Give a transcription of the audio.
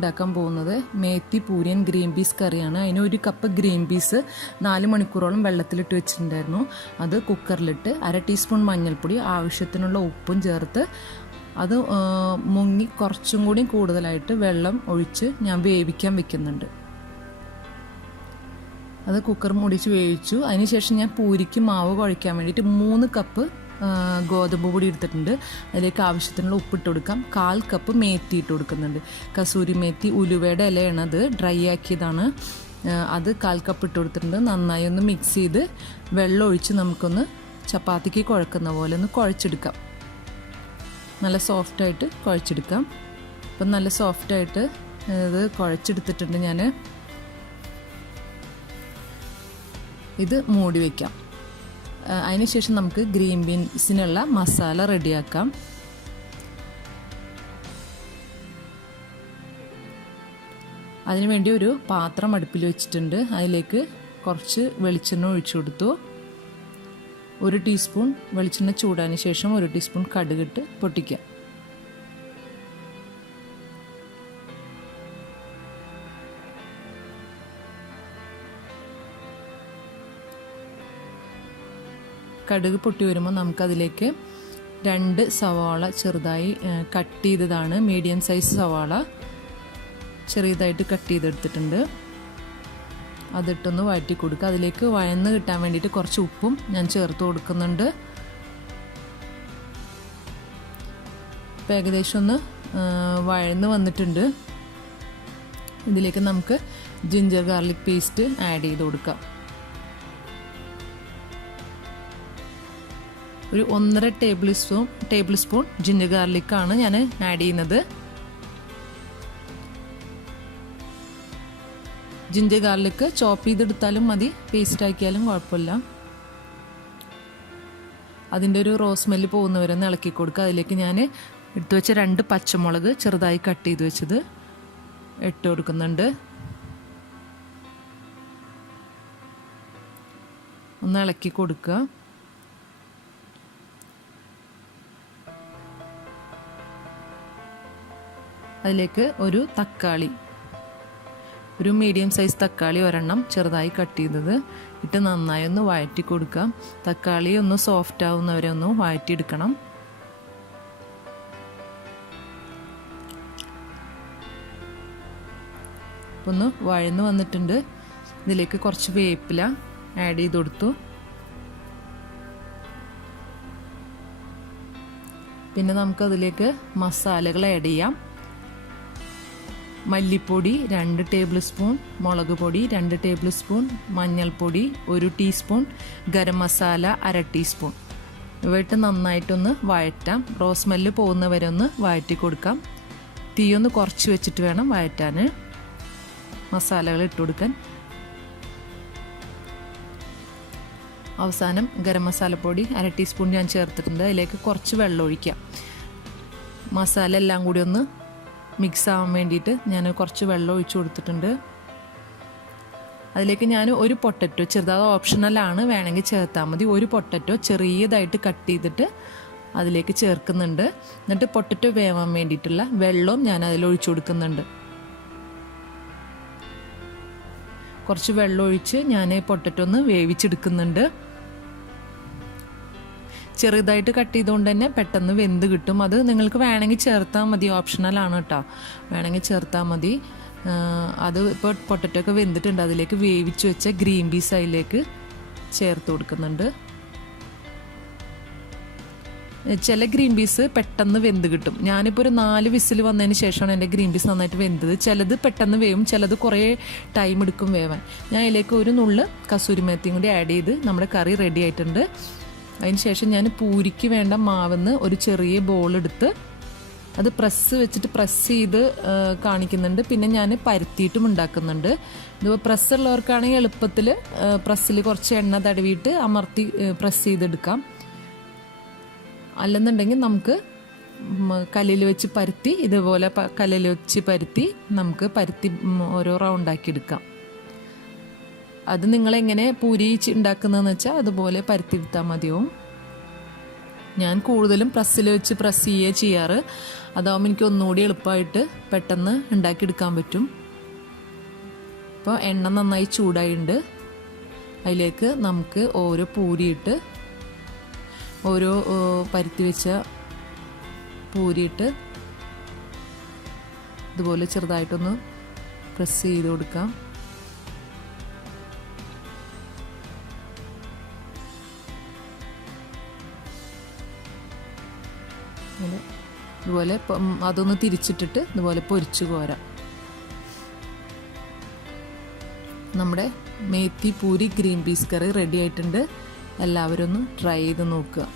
ഉണ്ടാക്കാൻ പോകുന്നത് methi puri and green peas കറിയാണ്. അതിന് 1 കപ്പ് ഗ്രീൻ പീസ് 4 മണിക്കൂറോളം വെള്ളത്തിലിട്ട് വെച്ചിട്ടുണ്ടായിരുന്നു. അത് കുക്കറിലിട്ട് 1/2 ടീസ്പൂൺ മഞ്ഞൾപ്പൊടി, ആവശ്യത്തിനുള്ള ഉപ്പും ചേർത്ത് അത് മുങ്ങി കുറച്ചും കൂടി കൂടുതലായിട്ട് വെള്ളം ഒഴിച്ച് ഞാൻ വേവിക്കാൻ വെക്കുന്നുണ്ട്. അത് കുക്കർ മുടിച്ച് വേവിച്ചു. അതിനുശേഷം ഞാൻ പൂരിക്ക് മാവ് കുഴയ്ക്കാൻ വേണ്ടിയിട്ട് 3 കപ്പ് ഗോതമ്പ് പൊടി എടുത്തിട്ടുണ്ട്. അതിലേക്ക് ആവശ്യത്തിനുള്ള ഉപ്പിട്ട് കൊടുക്കാം. 1/4 കപ്പ് മേത്തി ഇട്ട് കൊടുക്കുന്നുണ്ട്. കസൂരി മേത്തി ഉലുവയുടെ ഇലയാണ്, അത് ഡ്രൈ ആക്കിയതാണ്. അത് 1/4 കപ്പ് ഇട്ട് കൊടുത്തിട്ടുണ്ട്. നന്നായി ഒന്ന് മിക്സ് ചെയ്ത് വെള്ളം ഒഴിച്ച് നമുക്കൊന്ന് ചപ്പാത്തിക്ക് കുഴക്കുന്ന പോലെ ഒന്ന് കുഴച്ചെടുക്കാം. നല്ല സോഫ്റ്റായിട്ട് കുഴച്ചെടുക്കാം. അപ്പം നല്ല സോഫ്റ്റായിട്ട് ഇത് കുഴച്ചെടുത്തിട്ടുണ്ട്. ഞാൻ ഇത് മൂടി വയ്ക്കാം. അതിനുശേഷം നമുക്ക് ഗ്രീൻ ബീൻസിനുള്ള മസാല റെഡിയാക്കാം. അതിനുവേണ്ടി ഒരു പാത്രം അടുപ്പിൽ വെച്ചിട്ടുണ്ട്. അതിലേക്ക് കുറച്ച് വെളിച്ചെണ്ണ ഒഴിച്ചു കൊടുത്തു. 1 ടീസ്പൂൺ വെളിച്ചെണ്ണ ചൂടാന് ശേഷം 1 ടീസ്പൂൺ കടുകിട്ട് പൊട്ടിക്കാം. കടുക് പൊട്ടി വരുമ്പോൾ നമുക്കതിലേക്ക് 2 സവാള ചെറുതായി കട്ട് ചെയ്തതാണ്, മീഡിയം സൈസ് സവാള ചെറിയതായിട്ട് കട്ട് ചെയ്തെടുത്തിട്ടുണ്ട്. അതിട്ടൊന്ന് വഴറ്റി കൊടുക്കുക. അതിലേക്ക് വഴന്ന് കിട്ടാൻ വേണ്ടിയിട്ട് കുറച്ച് ഉപ്പും ഞാൻ ചേർത്ത് കൊടുക്കുന്നുണ്ട്. ഇപ്പം ഏകദേശം ഒന്ന് വഴന്ന് വന്നിട്ടുണ്ട്. ഇതിലേക്ക് നമുക്ക് ജിഞ്ചർ ഗാർലിക് പേസ്റ്റ് ആഡ് ചെയ്ത് കൊടുക്കാം. ഒരു 1.5 ടേബിൾ സ്പൂൺ ജിഞ്ചർ ഗാർലിക്കാണ് ഞാൻ ആഡ് ചെയ്യുന്നത്. ജിഞ്ചർ ഗാർലിക്ക് ചോപ്പ് ചെയ്തെടുത്താലും മതി, പേസ്റ്റ് ആക്കിയാലും കുഴപ്പമില്ല. അതിൻ്റെ ഒരു റോ സ്മെല്ല് പോകുന്നവരെ ഒന്ന് ഇളക്കി കൊടുക്കുക. അതിലേക്ക് ഞാൻ എടുത്തു വെച്ച 2 പച്ചമുളക് ചെറുതായി കട്ട് ചെയ്ത് വെച്ചത് ഇട്ട് കൊടുക്കുന്നുണ്ട്. ഒന്ന് ഇളക്കി കൊടുക്കുക. അതിലേക്ക് ഒരു തക്കാളി, ഒരു മീഡിയം സൈസ് തക്കാളി 1 ചെറുതായി കട്ട് ചെയ്തത് ഇട്ട് നന്നായി ഒന്ന് വഴറ്റി കൊടുക്കാം. തക്കാളി ഒന്ന് സോഫ്റ്റ് ആവുന്നവരെ ഒന്ന് വഴറ്റിയെടുക്കണം. ഒന്ന് വഴന്ന് വന്നിട്ടുണ്ട്. ഇതിലേക്ക് കുറച്ച് വേപ്പില ആഡ് ചെയ്ത് കൊടുത്തു. പിന്നെ നമുക്കതിലേക്ക് മസാലകൾ ആഡ് ചെയ്യാം. മല്ലിപ്പൊടി 2 ടേബിൾ സ്പൂൺ, മുളക് പൊടി 2 ടേബിൾ സ്പൂൺ, മഞ്ഞൾപ്പൊടി 1 ടീസ്പൂൺ, ഗരം മസാല 1/2 ടീസ്പൂൺ. ഇവയിട്ട് നന്നായിട്ടൊന്ന് വഴറ്റാം. റോസ് സ്മെല്ല് പോകുന്നവരെ ഒന്ന് വഴറ്റി കൊടുക്കാം. തീയൊന്ന് കുറച്ച് വെച്ചിട്ട് വേണം വഴറ്റാൻ. മസാലകൾ ഇട്ട് കൊടുക്കാൻ. അവസാനം ഗരം മസാലപ്പൊടി 1/2 ടീസ്പൂൺ ഞാൻ ചേർത്തിട്ടുണ്ട്. അതിലേക്ക് കുറച്ച് വെള്ളം ഒഴിക്കാം. മസാല എല്ലാം കൂടി ഒന്ന് മിക്സ് ആവാൻ വേണ്ടിയിട്ട് ഞാൻ കുറച്ച് വെള്ളം ഒഴിച്ചു കൊടുത്തിട്ടുണ്ട്. അതിലേക്ക് ഞാൻ ഒരു പൊട്ടറ്റോ, ചെറുതായത് ഓപ്ഷണലാണ്, വേണമെങ്കിൽ ചേർത്താൽ മതി. ഒരു പൊട്ടറ്റോ ചെറിയതായിട്ട് കട്ട് ചെയ്തിട്ട് അതിലേക്ക് ചേർക്കുന്നുണ്ട്. എന്നിട്ട് പൊട്ടറ്റോ വേവാൻ വേണ്ടിയിട്ടുള്ള വെള്ളവും ഞാൻ അതിൽ ഒഴിച്ചു കൊടുക്കുന്നുണ്ട്. കുറച്ച് വെള്ളം ഒഴിച്ച് ഞാൻ പൊട്ടറ്റോ ഒന്ന് വേവിച്ചെടുക്കുന്നുണ്ട്. ചെറുതായിട്ട് കട്ട് ചെയ്തുകൊണ്ട് തന്നെ പെട്ടെന്ന് വെന്ത് കിട്ടും. അത് നിങ്ങൾക്ക് വേണമെങ്കിൽ ചേർത്താൽ മതി, ഓപ്ഷണലാണ് കേട്ടോ, വേണമെങ്കിൽ ചേർത്താൽ മതി. അത് ഇപ്പോൾ പൊട്ടറ്റോ ഒക്കെ വെന്തിട്ടുണ്ട്. അതിലേക്ക് വേവിച്ച് വെച്ച ഗ്രീൻ പീസ് അതിലേക്ക് ചേർത്ത് കൊടുക്കുന്നുണ്ട്. ചില ഗ്രീൻ പീസ് പെട്ടെന്ന് വെന്ത് കിട്ടും. ഞാനിപ്പോൾ ഒരു 4 വിസിൽ വന്നതിന് ശേഷമാണ് എൻ്റെ ഗ്രീൻ പീസ് നന്നായിട്ട് വെന്തത്. ചിലത് പെട്ടെന്ന് വേവും, ചിലത് കുറേ ടൈം എടുക്കും വേവാൻ. ഞാൻ അതിലേക്ക് ഒരു നുള്ള് കസൂരി മേത്തിയും കൂടി ആഡ് ചെയ്ത് നമ്മുടെ കറി റെഡി ആയിട്ടുണ്ട്. അതിന് ശേഷം ഞാൻ പൂരിക്ക് വേണ്ട മാവെന്ന് ഒരു ചെറിയ ബോൾ എടുത്ത് അത് പ്രസ് ചെയ്ത് കാണിക്കുന്നുണ്ട്. പിന്നെ ഞാൻ പരത്തിയിട്ടും ഉണ്ടാക്കുന്നുണ്ട്. ഇത് പ്രസ്സുള്ളവർക്കാണെങ്കിൽ എളുപ്പത്തിൽ പ്രസ്സിൽ കുറച്ച് എണ്ണ തടവിയിട്ട് അമർത്തി പ്രസ് ചെയ്തെടുക്കാം. അല്ലെന്നുണ്ടെങ്കിൽ നമുക്ക് കല്ലിൽ വെച്ച് പരത്തി, ഇതുപോലെ കല്ലിൽ വെച്ച് പരത്തി നമുക്ക് പരത്തി ഓരോ റൗണ്ടാക്കി എടുക്കാം. അത് നിങ്ങളെങ്ങനെ പൂരി ഉണ്ടാക്കുന്നതെന്ന് വെച്ചാൽ അതുപോലെ പരത്തിയെടുത്താൽ മതിയാവും. ഞാൻ കൂടുതലും പ്രസ്സിൽ വെച്ച് പ്രസ് ചെയ്യുക ചെയ്യാറ്. അതാവുമ്പോൾ എനിക്ക് ഒന്നുകൂടി എളുപ്പമായിട്ട് പെട്ടെന്ന് ഉണ്ടാക്കിയെടുക്കാൻ പറ്റും. ഇപ്പോൾ എണ്ണ നന്നായി ചൂടായിട്ടുണ്ട്. അതിലേക്ക് നമുക്ക് ഓരോ പൂരിയിട്ട് ഓരോ പരുത്തി വെച്ച പൂരിയിട്ട് ഇതുപോലെ ചെറുതായിട്ടൊന്ന് പ്രസ് ചെയ്ത് കൊടുക്കാം. ഇതുപോലെ അതൊന്ന് തിരിച്ചിട്ടിട്ട് ഇതുപോലെ പൊരിച്ചു കോരാം. നമ്മുടെ മേത്തി പൂരി ഗ്രീൻ പീസ് കറി റെഡി ആയിട്ടുണ്ട്. എല്ലാവരും ഒന്ന് ട്രൈ ചെയ്ത് നോക്കുക.